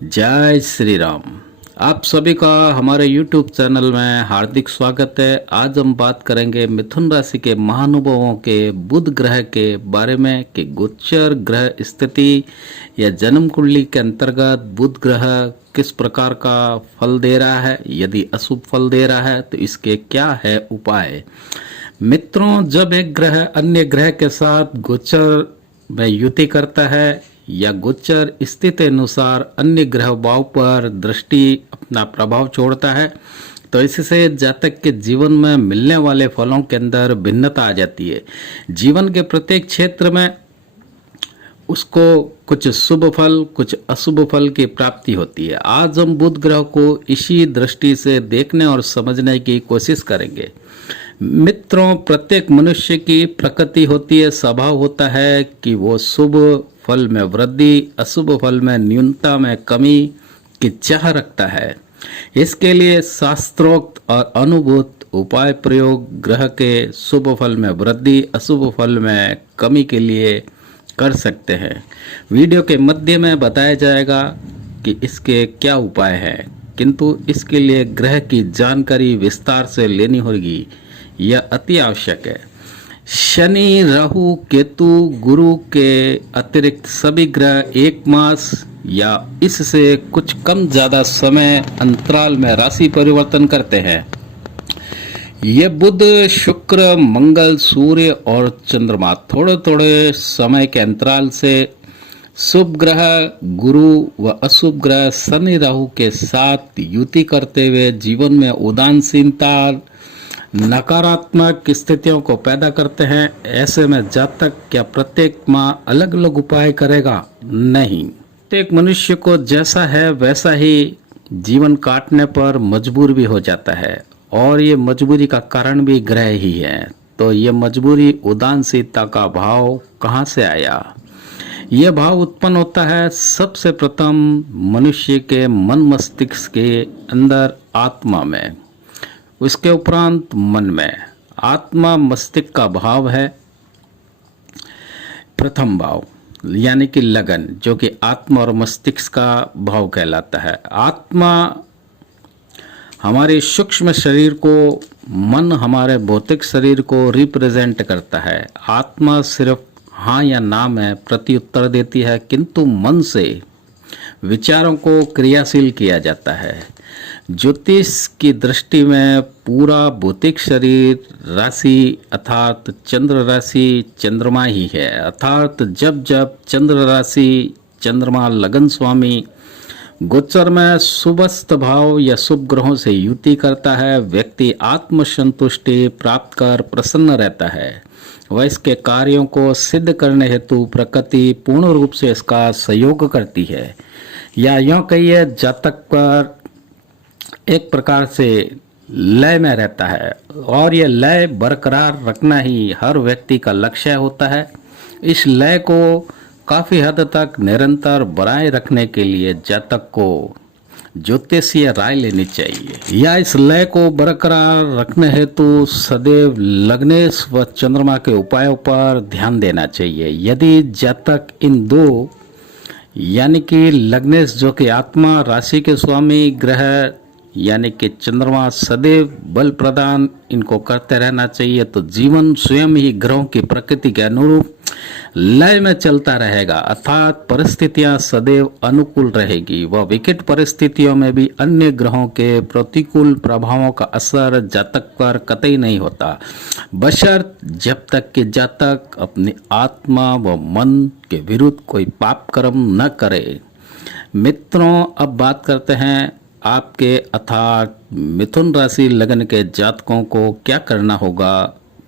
जय श्री राम। आप सभी का हमारे YouTube चैनल में हार्दिक स्वागत है। आज हम बात करेंगे मिथुन राशि के महानुभावों के बुध ग्रह के बारे में कि गोचर ग्रह स्थिति या जन्म कुंडली के अंतर्गत बुध ग्रह किस प्रकार का फल दे रहा है। यदि अशुभ फल दे रहा है तो इसके क्या है उपाय। मित्रों, जब एक ग्रह अन्य ग्रह के साथ गोचर में युति करता है या गोचर स्थिति अनुसार अन्य ग्रह भाव पर दृष्टि अपना प्रभाव छोड़ता है तो इससे जातक के जीवन में मिलने वाले फलों के अंदर भिन्नता आ जाती है। जीवन के प्रत्येक क्षेत्र में उसको कुछ शुभ फल कुछ अशुभ फल की प्राप्ति होती है। आज हम बुध ग्रह को इसी दृष्टि से देखने और समझने की कोशिश करेंगे। मित्रों, प्रत्येक मनुष्य की प्रकृति होती है, स्वभाव होता है कि वो शुभ फल में वृद्धि अशुभ फल में न्यूनता में कमी की चाह रखता है। इसके लिए शास्त्रोक्त और अनुभूत उपाय प्रयोग ग्रह के शुभ फल में वृद्धि अशुभ फल में कमी के लिए कर सकते हैं। वीडियो के मध्य में बताया जाएगा कि इसके क्या उपाय हैं, किंतु इसके लिए ग्रह की जानकारी विस्तार से लेनी होगी, यह अति आवश्यक है। शनि, राहु, केतु, गुरु के अतिरिक्त सभी ग्रह एक मास या इससे कुछ कम ज्यादा समय अंतराल में राशि परिवर्तन करते हैं। ये बुध, शुक्र, मंगल, सूर्य और चंद्रमा थोड़े थोड़े समय के अंतराल से शुभ ग्रह गुरु व अशुभ ग्रह शनि राहु के साथ युति करते हुए जीवन में उदासीनता नकारात्मक स्थितियों को पैदा करते हैं। ऐसे में जातक क्या प्रत्येक माह अलग अलग उपाय करेगा? नहीं, प्रत्येक मनुष्य को जैसा है वैसा ही जीवन काटने पर मजबूर भी हो जाता है और ये मजबूरी का कारण भी ग्रह ही है। तो ये मजबूरी उदासीनता का भाव कहाँ से आया? यह भाव उत्पन्न होता है सबसे प्रथम मनुष्य के मन मस्तिष्क के अंदर आत्मा में, उसके उपरांत मन में। आत्मा मस्तिष्क का भाव है प्रथम भाव, यानी कि लगन, जो कि आत्मा और मस्तिष्क का भाव कहलाता है। आत्मा हमारे सूक्ष्म शरीर को, मन हमारे भौतिक शरीर को रिप्रेजेंट करता है। आत्मा सिर्फ हाँ या ना में प्रत्युत्तर देती है, किंतु मन से विचारों को क्रियाशील किया जाता है। ज्योतिष की दृष्टि में पूरा भौतिक शरीर राशि अर्थात चंद्र राशि चंद्रमा ही है। अर्थात जब जब चंद्र राशि चंद्रमा लगन स्वामी गोचर में शुभस्थ भाव या शुभ ग्रहों से युति करता है, व्यक्ति आत्मसंतुष्टि प्राप्त कर प्रसन्न रहता है। वह इसके कार्यों को सिद्ध करने हेतु प्रकृति पूर्ण रूप से इसका सहयोग करती है, या यूँ कहिए जातक पर एक प्रकार से लय में रहता है और यह लय बरकरार रखना ही हर व्यक्ति का लक्ष्य होता है। इस लय को काफी हद तक निरंतर बनाए रखने के लिए जातक को ज्योतिषीय राय लेनी चाहिए, या इस लय को बरकरार रखने हेतु सदैव लग्नेश व चंद्रमा के उपायों पर ध्यान देना चाहिए। यदि जातक इन दो, यानी कि लग्नेश जो कि आत्मा राशि के स्वामी ग्रह यानी कि चंद्रमा सदैव बल प्रदान इनको करते रहना चाहिए, तो जीवन स्वयं ही ग्रहों की प्रकृति के अनुरूप लय में चलता रहेगा, अर्थात परिस्थितियां सदैव अनुकूल रहेगी। वह विकट परिस्थितियों में भी अन्य ग्रहों के प्रतिकूल प्रभावों का असर जातक पर कतई नहीं होता, बशर्त जब तक कि जातक अपनी आत्मा व मन के विरुद्ध कोई पाप कर्म न करे। मित्रों, अब बात करते हैं आपके अर्थात मिथुन राशि लगन के जातकों को क्या करना होगा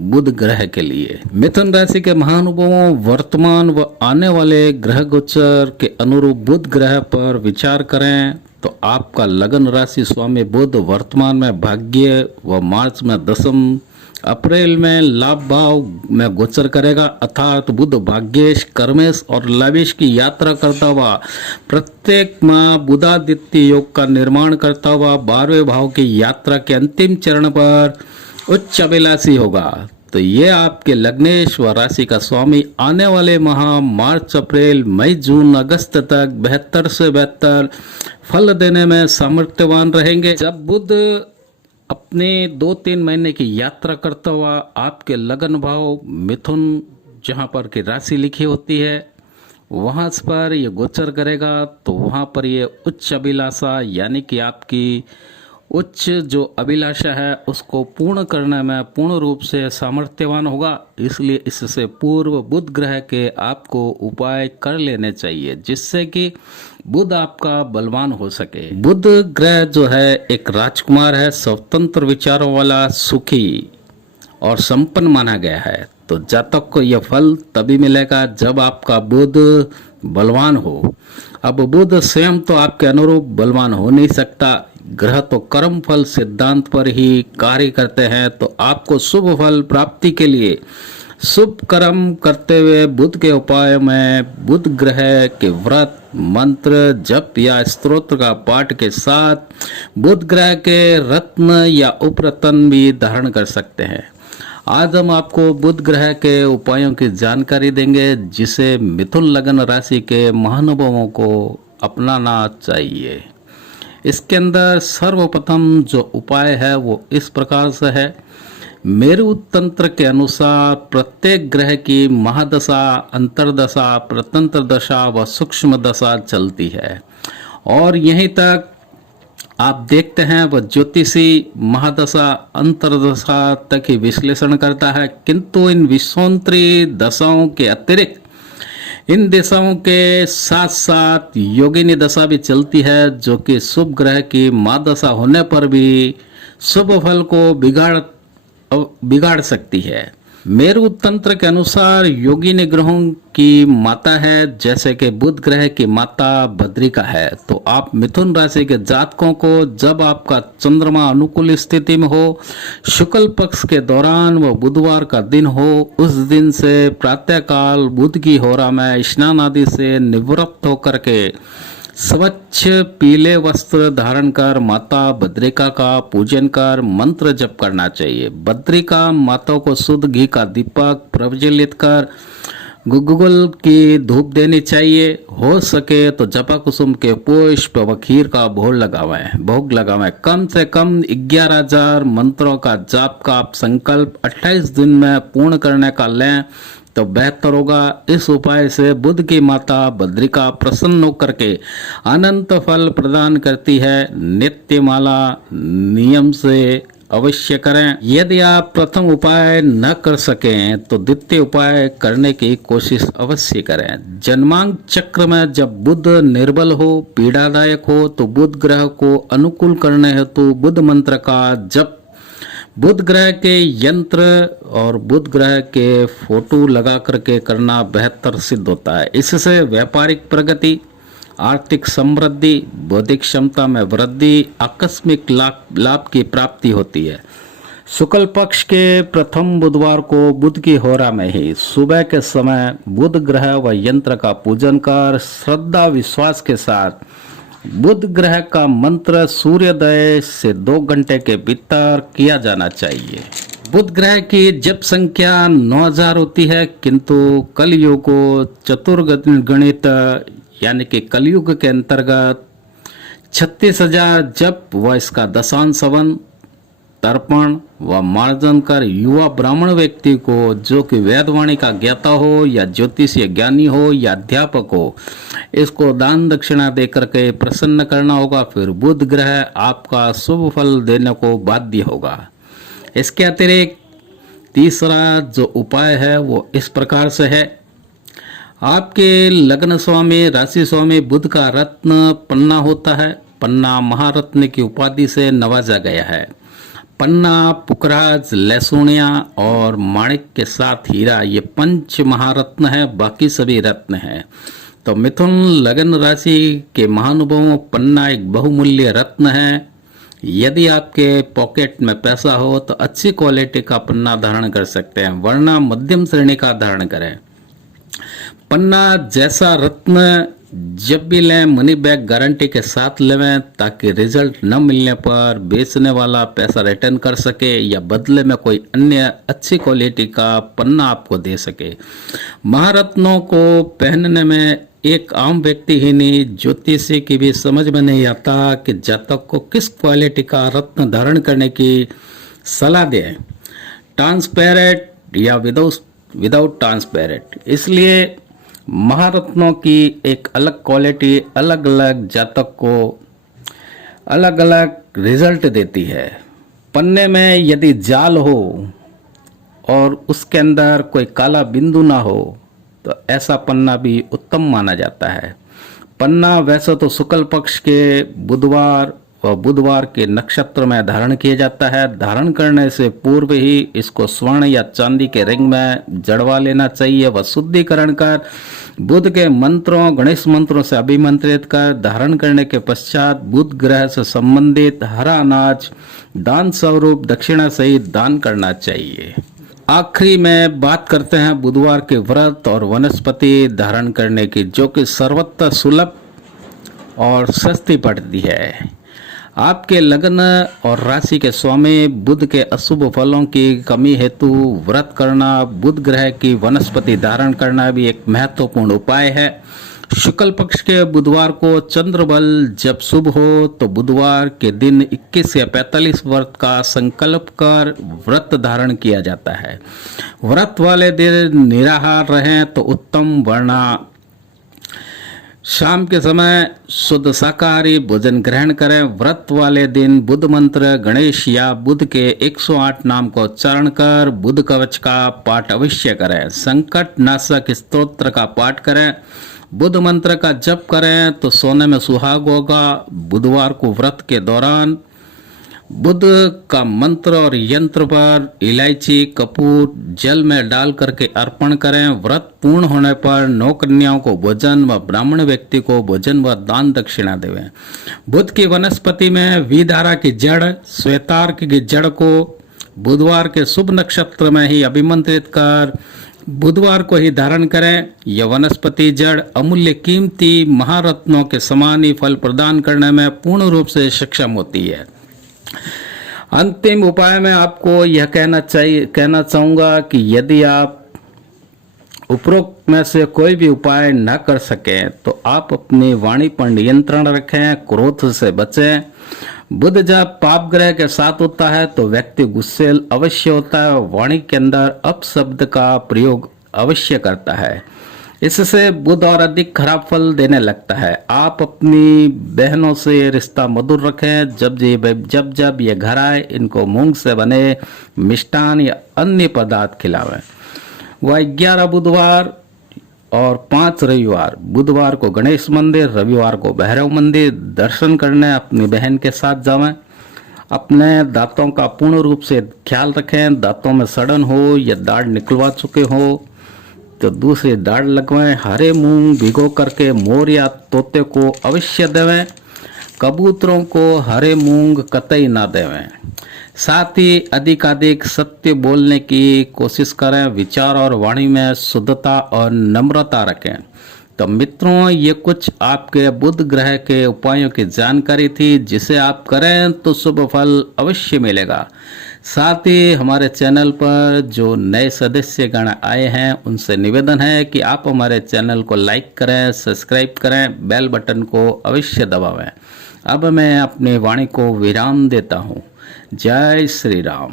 बुध ग्रह के लिए। मिथुन राशि के महानुभावों, वर्तमान व आने वाले ग्रह गोचर के अनुरूप बुध ग्रह पर विचार करें तो आपका लगन राशि स्वामी बुध वर्तमान में भाग्य व मार्च में दशम, अप्रैल में लाभ भाव में गोचर करेगा। अर्थात बुध भाग्येश कर्मेश और लाभेश की यात्रा करता हुआ प्रत्येक माह बुधादित्य योग का निर्माण करता हुआ 12वें भाव की यात्रा के अंतिम चरण पर उच्च अभिलाषी होगा। तो ये आपके लग्नेश व राशि का स्वामी आने वाले माह मार्च, अप्रैल, मई, जून, अगस्त तक 72 से 72 फल देने में सामर्थ्यवान रहेंगे। जब बुध अपने 2-3 महीने की यात्रा करता हुआ आपके लगन भाव मिथुन, जहाँ पर की राशि लिखी होती है, वहाँ पर ये गोचर करेगा, तो वहाँ पर ये उच्च अभिलाषा यानी कि आपकी उच्च जो अभिलाषा है उसको पूर्ण करने में पूर्ण रूप से सामर्थ्यवान होगा। इसलिए इससे पूर्व बुध ग्रह के आपको उपाय कर लेने चाहिए जिससे कि बुध आपका बलवान हो सके। बुध ग्रह जो है एक राजकुमार है, स्वतंत्र विचारों वाला, सुखी और संपन्न माना गया है। तो जातक को यह फल तभी मिलेगा जब आपका बुध बलवान हो। अब बुध स्वयं तो आपके अनुरूप बलवान हो नहीं सकता, ग्रह तो कर्म फल सिद्धांत पर ही कार्य करते हैं। तो आपको शुभ फल प्राप्ति के लिए शुभ कर्म करते हुए बुध के उपाय में बुध ग्रह के व्रत, मंत्र, जप या स्तोत्र का पाठ के साथ बुध ग्रह के रत्न या उपरत्न भी धारण कर सकते हैं। आज हम आपको बुध ग्रह के उपायों की जानकारी देंगे जिसे मिथुन लग्न राशि के महानुभावों को अपनाना चाहिए। इसके अंदर सर्वप्रथम जो उपाय है वो इस प्रकार से है। मेरु तंत्र के अनुसार प्रत्येक ग्रह की महादशा, अंतरदशा, प्रतंत्र दशा व सूक्ष्म दशा चलती है और यहीं तक आप देखते हैं वह ज्योतिषी महादशा, अंतरदशा तक ही विश्लेषण करता है, किंतु इन विश्वोत्तरी दशाओं के अतिरिक्त इन दशाओं के साथ साथ योगिनी दशा भी चलती है जो कि शुभ ग्रह की महादशा होने पर भी शुभ फल को बिगाड़ सकती है। मेरु तंत्र के अनुसार योगिनी ग्रहों की माता है, जैसे कि बुध ग्रह की माता बद्रिका है। तो आप मिथुन राशि के जातकों को जब आपका चंद्रमा अनुकूल स्थिति में हो, शुक्ल पक्ष के दौरान व बुधवार का दिन हो, उस दिन से प्रातःकाल बुध की होरा में स्नान आदि से निवृत्त होकर के स्वच्छ पीले वस्त्र धारण कर माता बद्रिका का पूजन कर मंत्र जप करना चाहिए। बद्रिका माता को शुद्ध घी का दीपक प्रज्वलित कर गुग्गुल की धूप देनी चाहिए। हो सके तो जपा कुसुम के पुष्प व खीर का भोग लगावें। कम से कम 11,000 मंत्रों का जाप का आप संकल्प 28 दिन में पूर्ण करने का लें तो बेहतर होगा। इस उपाय से बुध की माता बद्रिका प्रसन्न होकर के अनंत फल प्रदान करती है। नित्यमाला नियम से अवश्य करें। यदि आप प्रथम उपाय न कर सकें तो द्वितीय उपाय करने की कोशिश अवश्य करें। जन्मांक चक्र में जब बुध निर्बल हो, पीड़ादायक हो, तो बुध ग्रह को अनुकूल करने हेतु बुध मंत्र का जप बुध ग्रह के यंत्र और बुध ग्रह के फोटो लगा करके करना बेहतर सिद्ध होता है। इससे व्यापारिक प्रगति, आर्थिक समृद्धि, बौद्धिक क्षमता में वृद्धि, आकस्मिक लाभ की प्राप्ति होती है। शुक्ल पक्ष के प्रथम बुधवार को बुध की होरा में ही सुबह के समय बुध ग्रह व यंत्र का पूजन कर श्रद्धा विश्वास के साथ बुध ग्रह का मंत्र सूर्योदय से 2 घंटे के भीतर किया जाना चाहिए। बुध ग्रह की जप संख्या 9000 होती है, किंतु कलयुग को चतुर्गणित यानी कि कलयुग के अंतर्गत 36,000 जप व इसका दशांश हवन, तर्पण व मार्जन कर युवा ब्राह्मण व्यक्ति को जो कि वेदवाणी का ज्ञाता हो या ज्योतिषीय ज्ञानी हो या अध्यापक हो, इसको दान दक्षिणा देकर के प्रसन्न करना होगा। फिर बुध ग्रह आपका शुभ फल देने को बाध्य होगा। इसके अतिरिक्त तीसरा जो उपाय है वो इस प्रकार से है। आपके लग्न स्वामी राशि स्वामी बुध का रत्न पन्ना होता है। पन्ना महारत्न की उपाधि से नवाजा गया है। पन्ना, पुखराज, लहसुनिया और माणिक के साथ हीरा, ये 5 महारत्न है, बाकी सभी रत्न हैं। तो मिथुन लग्न राशि के महानुभावों, पन्ना एक बहुमूल्य रत्न है। यदि आपके पॉकेट में पैसा हो तो अच्छी क्वालिटी का पन्ना धारण कर सकते हैं, वरना मध्यम श्रेणी का धारण करें। पन्ना जैसा रत्न जब भी लें मनी बैक गारंटी के साथ लेवें, ताकि रिजल्ट न मिलने पर बेचने वाला पैसा रिटर्न कर सके या बदले में कोई अन्य अच्छी क्वालिटी का पन्ना आपको दे सके। महारत्नों को पहनने में एक आम व्यक्ति ही नहीं, ज्योतिषी की भी समझ में नहीं आता कि जातक को किस क्वालिटी का रत्न धारण करने की सलाह दें, ट्रांसपेरेंट या विदाउट ट्रांसपेरेंट। इसलिए महारत्नों की एक अलग क्वालिटी अलग अलग जातक को अलग अलग रिजल्ट देती है। पन्ने में यदि जाल हो और उसके अंदर कोई काला बिंदु ना हो तो ऐसा पन्ना भी उत्तम माना जाता है। पन्ना वैसे तो शुक्ल पक्ष के बुधवार और बुधवार के नक्षत्र में धारण किया जाता है। धारण करने से पूर्व ही इसको स्वर्ण या चांदी के रिंग में जड़वा लेना चाहिए व शुद्धिकरण कर बुध के मंत्रों, गणेश मंत्रों से अभिमंत्रित कर धारण करने के पश्चात बुध ग्रह से संबंधित हरा अनाज दान स्वरूप दक्षिणा सहित दान करना चाहिए। आखिरी में बात करते हैं बुधवार के व्रत और वनस्पति धारण करने की, जो कि सर्वत्र सुलभ और सस्ती पड़ती है। आपके लग्न और राशि के स्वामी बुध के अशुभ फलों की कमी हेतु व्रत करना, बुध ग्रह की वनस्पति धारण करना भी एक महत्वपूर्ण उपाय है। शुक्ल पक्ष के बुधवार को चंद्र बल जब शुभ हो तो बुधवार के दिन 21 या 45 व्रत का संकल्प कर व्रत धारण किया जाता है। व्रत वाले दिन निराहार रहें तो उत्तम, वरना शाम के समय शुद्ध शाकाहारी भोजन ग्रहण करें। व्रत वाले दिन बुध मंत्र, गणेश या बुध के 108 नाम का उच्चारण कर बुध कवच का पाठ अवश्य करें। संकट नाशक स्तोत्र का पाठ करें। बुध मंत्र का जप करें तो सोने में सुहाग होगा। बुधवार को व्रत के दौरान बुध का मंत्र और यंत्र पर इलायची, कपूर जल में डाल करके अर्पण करें। व्रत पूर्ण होने पर 9 कन्याओं को भोजन व ब्राह्मण व्यक्ति को भोजन व दान दक्षिणा देवें। बुध की वनस्पति में विधारा की जड़, श्वेतार्क की जड़ को बुधवार के शुभ नक्षत्र में ही अभिमंत्रित कर बुधवार को ही धारण करें। यह वनस्पति जड़ अमूल्य कीमती महारत्नों के समान ही फल प्रदान करने में पूर्ण रूप से सक्षम होती है। अंतिम उपाय में आपको यह कहना चाहूंगा कि यदि आप उपरोक्त में से कोई भी उपाय न कर सकें तो आप अपनी वाणी पर नियंत्रण रखें, क्रोध से बचें। बुध जब पाप ग्रह के साथ होता है तो व्यक्ति गुस्सेल अवश्य होता है, वाणी के अंदर अपशब्द का प्रयोग अवश्य करता है। इससे बुध और अधिक खराब फल देने लगता है। आप अपनी बहनों से रिश्ता मधुर रखें। जब ये घर आए इनको मूंग से बने मिष्टान या अन्य पदार्थ खिलावें। वह 11 बुधवार और 5 रविवार, बुधवार को गणेश मंदिर, रविवार को भैरव मंदिर दर्शन करने अपनी बहन के साथ जावें। अपने दांतों का पूर्ण रूप से ख्याल रखें। दांतों में सड़न हो या दाढ़ निकलवा चुके हो तो दूसरी दाढ़ लगवाएं। हरे मूंग भिगो करके मोर या तोते को अवश्य देवें। कबूतरों को हरे मूंग कतई ना देवें। साथ ही अधिकाधिक सत्य बोलने की कोशिश करें। विचार और वाणी में शुद्धता और नम्रता रखें। तो मित्रों, ये कुछ आपके बुध ग्रह के उपायों की जानकारी थी, जिसे आप करें तो शुभ फल अवश्य मिलेगा। साथ ही हमारे चैनल पर जो नए सदस्यगण आए हैं उनसे निवेदन है कि आप हमारे चैनल को लाइक करें, सब्सक्राइब करें, बेल बटन को अवश्य दबावें। अब मैं अपनी वाणी को विराम देता हूँ। जय श्री राम।